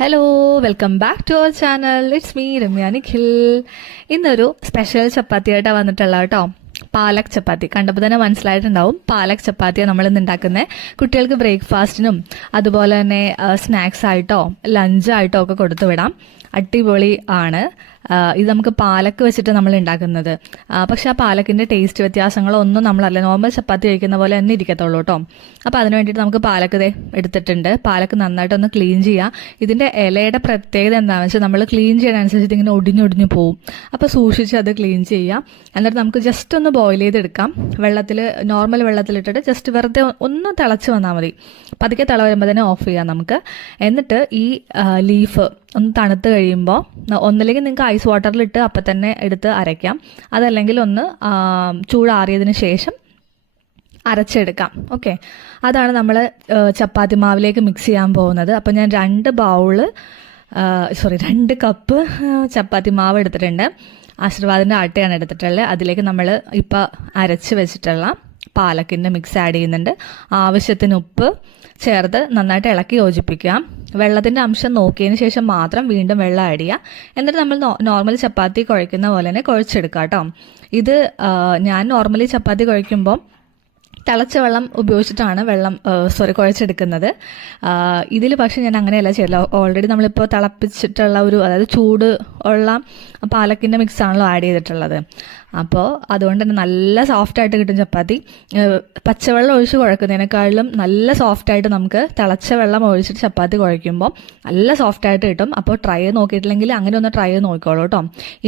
Hello welcome back to our channel it's me Ramya Nikhil ഇന്നൊരു special ചപ്പാത്തിയായിട്ടാണ് വന്നിട്ടുള്ള കേട്ടോ. പാലക് ചപ്പാത്തി. കണ്ടപ്പോൾ തന്നെ മനസ്സിലായിട്ടുണ്ടാവും പാലക് ചപ്പാത്തിയാണ് നമ്മൾ ഇന്ന് ഉണ്ടാക്കുന്നത് കുട്ടികൾക്ക് ബ്രേക്ക്ഫാസ്റ്റിനും അതുപോലെ തന്നെ സ്നാക്സ് ആയിട്ടോ ലഞ്ചായിട്ടോ ഒക്കെ കൊടുത്തു വിടാം. അടിപൊളി ആണ്. ഇത് നമുക്ക് പാലക്ക് വെച്ചിട്ട് നമ്മൾ ഉണ്ടാക്കുന്നത് പക്ഷെ ആ പാലക്കിന്റെ ടേസ്റ്റ് വ്യത്യാസങ്ങളോ ഒന്നും നമ്മളല്ല. നോർമൽ ചപ്പാത്തി കഴിക്കുന്ന പോലെ തന്നെ ഇരിക്കത്തുള്ളൂ കേട്ടോ. അപ്പോൾ അതിന് വേണ്ടിയിട്ട് നമുക്ക് പാലക്ക് ഇതേ എടുത്തിട്ടുണ്ട്. പാലക്ക് നന്നായിട്ടൊന്ന് ക്ലീൻ ചെയ്യാം. ഇതിന്റെ ഇലയുടെ പ്രത്യേകത എന്താണെന്ന് വെച്ചാൽ നമ്മൾ ക്ലീൻ ചെയ്യുന്നതനുസരിച്ച് ഇങ്ങനെ ഒടിഞ്ഞൊടിഞ്ഞു പോവും. അപ്പോൾ സൂക്ഷിച്ച് അത് ക്ലീൻ ചെയ്യാം. എന്നിട്ട് നമുക്ക് ജസ്റ്റ് ഒന്ന് ബോയിൽ ചെയ്തെടുക്കാം. വെള്ളത്തിൽ നോർമൽ വെള്ളത്തിലിട്ടിട്ട് ജസ്റ്റ് വെറുതെ ഒന്ന് തിളച്ച് വന്നാൽ മതി. പതുക്കെ തിള വരുമ്പോൾ തന്നെ ഓഫ് ചെയ്യാം നമുക്ക്. എന്നിട്ട് ഈ ലീഫ് ഒന്ന് തണുത്ത് കഴിയുമ്പോൾ ഒന്നില്ലെങ്കിൽ നിങ്ങൾക്ക് ഐസ് വാട്ടറിലിട്ട് അപ്പം തന്നെ എടുത്ത് അരയ്ക്കാം. അതല്ലെങ്കിൽ ഒന്ന് ചൂടാറിയതിന് ശേഷം അരച്ചെടുക്കാം. ഓക്കെ അതാണ് നമ്മൾ ചപ്പാത്തി മാവിലേക്ക് മിക്സ് ചെയ്യാൻ പോകുന്നത്. അപ്പം ഞാൻ രണ്ട് ബൗൾ സോറി രണ്ട് കപ്പ് ചപ്പാത്തി മാവ് എടുത്തിട്ടുണ്ട്. ആശീർവാദിന്റെ ആട്ടയാണ് എടുത്തിട്ടുള്ളത്. അതിലേക്ക് നമ്മൾ ഇപ്പോൾ അരച്ച് വെച്ചിട്ടുള്ള പാലക്കിന്റെ മിക്സ് ആഡ് ചെയ്യുന്നുണ്ട്. ആവശ്യത്തിന് ഉപ്പ് ചേർത്ത് നന്നായിട്ട് ഇളക്കി യോജിപ്പിക്കാം വെള്ളത്തിന്റെ അംശം നോക്കിയതിന് ശേഷം മാത്രം വീണ്ടും വെള്ളം ആഡ് ചെയ്യുക. എന്നിട്ട് നമ്മൾ നോർമൽ ചപ്പാത്തി കുഴയ്ക്കുന്ന പോലെ തന്നെ കുഴച്ചെടുക്കാം കേട്ടോ ഇത് ഞാൻ നോർമലി ചപ്പാത്തി കുഴയ്ക്കുമ്പോൾ തിളച്ച വെള്ളം ഉപയോഗിച്ചിട്ടാണ് വെള്ളം സോറി കുഴച്ചെടുക്കുന്നത്. ഇതിൽ പക്ഷേ ഞാൻ അങ്ങനെയല്ല ചെയ്യില്ല ഓൾറെഡി നമ്മളിപ്പോൾ തിളപ്പിച്ചിട്ടുള്ള ഒരു അതായത് ചൂട് ഉള്ള പാലക്കിന്റെ മിക്സ് ആണല്ലോ ആഡ് ചെയ്തിട്ടുള്ളത്. അപ്പോൾ അതുകൊണ്ട് തന്നെ നല്ല സോഫ്റ്റ് ആയിട്ട് കിട്ടും ചപ്പാത്തി. പച്ചവെള്ളം ഒഴിച്ച് കുഴക്കുന്നതിനേക്കാളും നല്ല സോഫ്റ്റ് ആയിട്ട് നമുക്ക് തിളച്ച വെള്ളം ഒഴിച്ചിട്ട് ചപ്പാത്തി കുഴയ്ക്കുമ്പോൾ നല്ല സോഫ്റ്റ് ആയിട്ട് കിട്ടും. അപ്പോൾ ട്രൈ ചെയ്ത് നോക്കിയിട്ടില്ലെങ്കിൽ അങ്ങനെ ഒന്ന് ട്രൈ ചെയ്ത് നോക്കിക്കോളൂ കേട്ടോ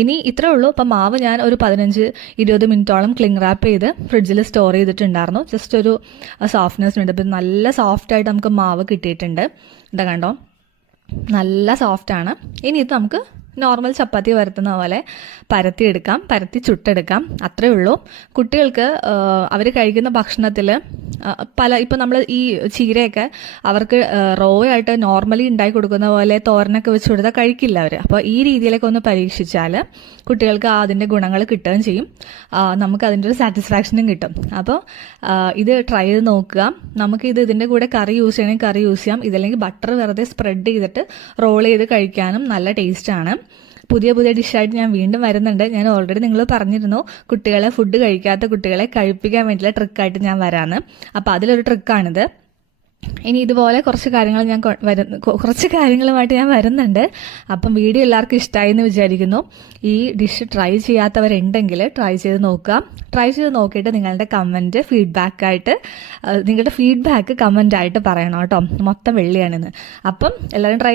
ഇനി ഇത്രേ ഉള്ളൂ. അപ്പം മാവ് ഞാൻ ഒരു പതിനഞ്ച് ഇരുപത് മിനിറ്റോളം ക്ലിങ് റാപ്പ് ചെയ്ത് ഫ്രിഡ്ജിൽ സ്റ്റോർ ചെയ്തിട്ടുണ്ടായിരുന്നു. ജസ്റ്റ് ഒരു സോഫ്റ്റ്നെസ് ഉണ്ട്. അപ്പം നല്ല സോഫ്റ്റ് ആയിട്ട് നമുക്ക് മാവ് കിട്ടിയിട്ടുണ്ട്. ഇതാ കണ്ടോ? നല്ല സോഫ്റ്റ് ആണ്. ഇനി ഇത് നമുക്ക് നോർമൽ ചപ്പാത്തി പരത്തുന്ന പോലെ പരത്തിയെടുക്കാം പരത്തി ചുട്ടെടുക്കാം. അത്രയേ ഉള്ളൂ. കുട്ടികൾക്ക് അവർ കഴിക്കുന്ന ഭക്ഷണത്തിൽ പല ഇപ്പം നമ്മൾ ഈ ചീരയൊക്കെ അവർക്ക് റോ ആയിട്ട് നോർമലി ഉണ്ടാക്കി കൊടുക്കുന്ന പോലെ തോരനൊക്കെ വെച്ച് കൊടുത്താൽ കഴിക്കില്ല അവർ അപ്പോൾ ഈ രീതിയിലൊക്കെ ഒന്ന് പരീക്ഷിച്ചാൽ കുട്ടികൾക്ക് അതിന്റെ ഗുണങ്ങൾ കിട്ടുകയും ചെയ്യും. നമുക്ക് അതിന്റെ ഒരു സാറ്റിസ്ഫാക്ഷനും കിട്ടും. അപ്പോൾ ഇത് ട്രൈ ചെയ്ത് നോക്കുക. നമുക്ക് ഇത് ഇതിന്റെ കൂടെ കറി യൂസ് ചെയ്യണമെങ്കിൽ കറി യൂസ് ചെയ്യാം. ഇതല്ലെങ്കിൽ ബട്ടർ വെറുതെ സ്പ്രെഡ് ചെയ്തിട്ട് റോൾ ചെയ്ത് കഴിക്കാനും നല്ല ടേസ്റ്റാണ് പുതിയ പുതിയ ഡിഷായിട്ട് ഞാൻ വീണ്ടും വരുന്നുണ്ട്. ഞാൻ ഓൾറെഡി നിങ്ങൾ പറഞ്ഞിരുന്നു കുട്ടികളെ ഫുഡ് കഴിക്കാത്ത കുട്ടികളെ കഴിപ്പിക്കാൻ വേണ്ടിയിട്ടുള്ള ട്രിക്കായിട്ട് ഞാൻ വരാമെന്ന് അപ്പോൾ അതിലൊരു ട്രിക്കാണിത് ഇനി ഇതുപോലെ കുറച്ച് കാര്യങ്ങൾ ഞാൻ വരുന്നു വരുന്ന കുറച്ച് കാര്യങ്ങളുമായിട്ട് ഞാൻ വരുന്നുണ്ട്. അപ്പം വീഡിയോ എല്ലാവർക്കും ഇഷ്ടമായി എന്ന് വിചാരിക്കുന്നു. ഈ ഡിഷ് ട്രൈ ചെയ്യാത്തവരുണ്ടെങ്കിൽ ട്രൈ ചെയ്ത് നോക്കുക. ട്രൈ ചെയ്ത് നോക്കിയിട്ട് നിങ്ങളുടെ കമന്റ് ഫീഡ്ബാക്കായിട്ട് നിങ്ങളുടെ ഫീഡ്ബാക്ക് കമന്റായിട്ട് പറയണം കേട്ടോ. മൊത്തം വെള്ളിയാണിന്ന്. അപ്പം എല്ലാവരും ട്രൈ